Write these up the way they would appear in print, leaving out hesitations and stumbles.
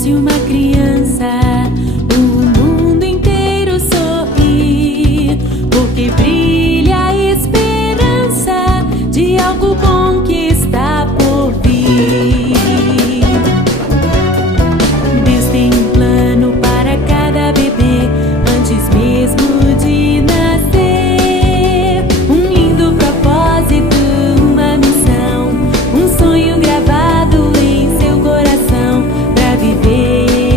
nasce uma criança, o mundo inteiro sorri, porque brilha a esperança de algo bom que está por vir. Deus tem um plano para cada bebê antes mesmo de nascer. Um lindo propósito, uma missão, um sonho gravado em seu coração pra viver.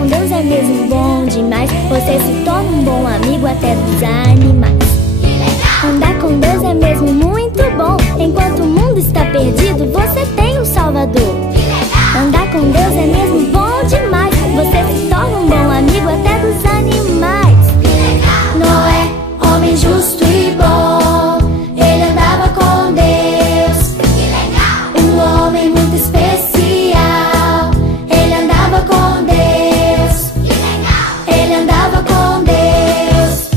com Deus é mesmo bom demais. Você se torna um bom amigo até dos animais. Andar com Deus é mesmo muito bom. Enquanto o mundo está perdido, você tem um Salvador. Andar com Deus é mesmo bom demais. Você se torna um bom amigo até dos animais. Noé, homem justo e bom, ele andava com Deus. Um homem muito especial, ele andava com Deus. Ele andava com Deus.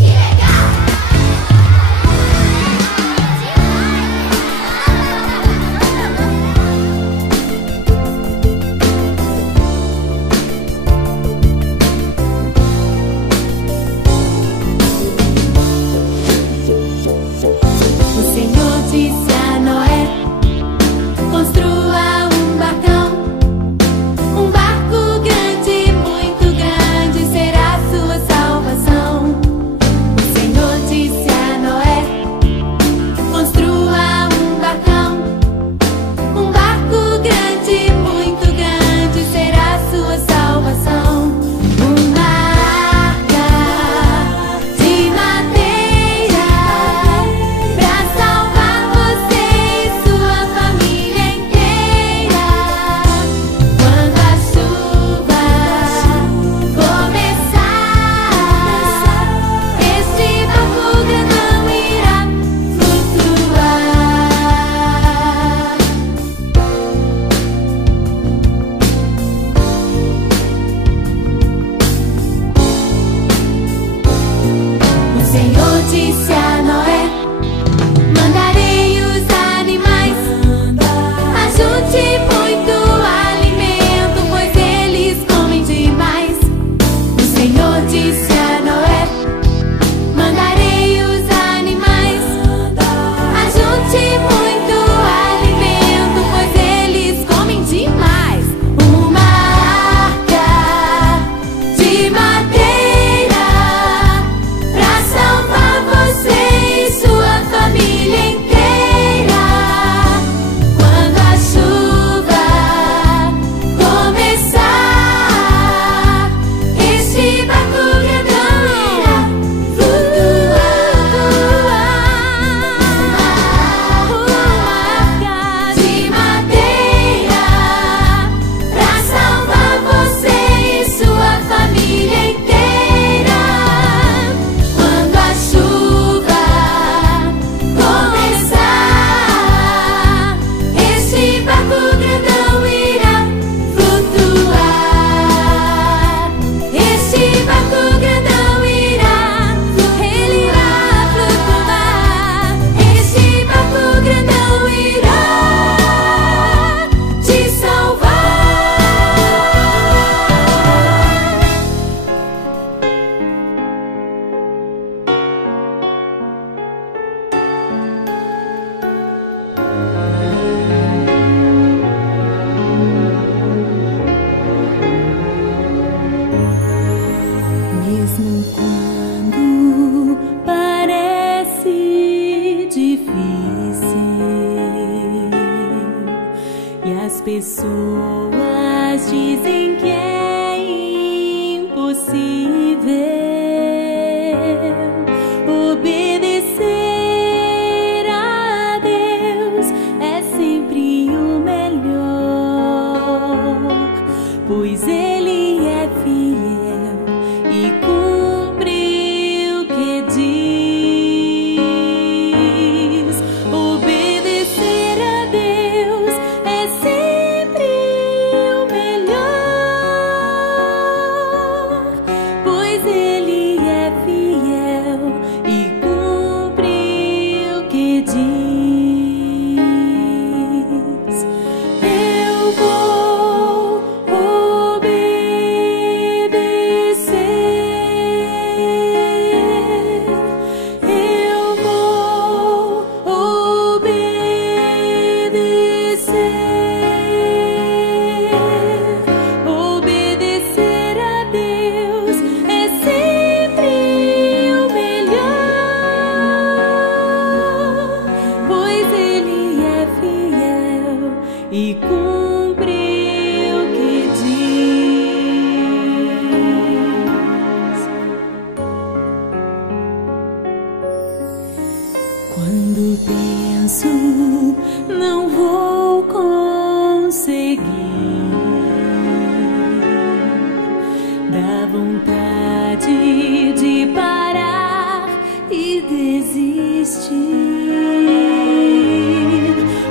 dá vontade de parar e desistir.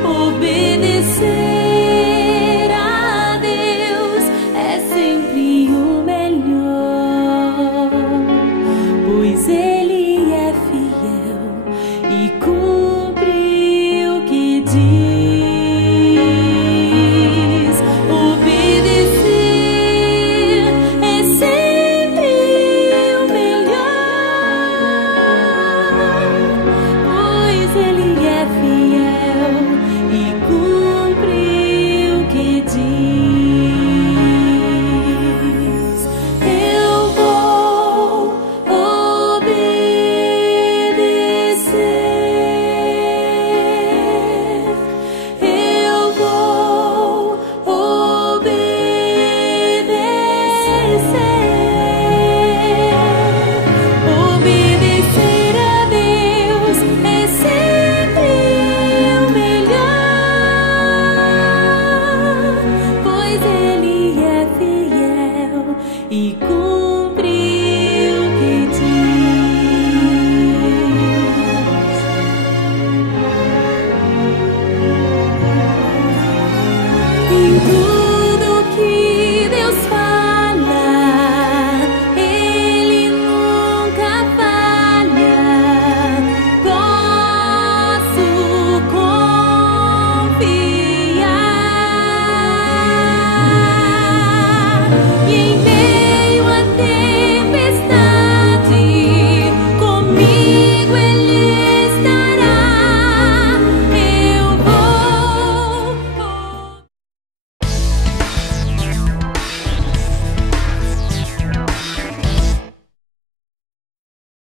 Obedecer a Deus é sempre o melhor, pois Ele é fiel e cumpre o que diz. Obedecer é sempre o melhor, pois Ele é fiel e cumpre o que diz. Eu vou obedecer. Eu vou obedecer. Obedecer a Deus é sempre o melhor, pois Ele é fiel e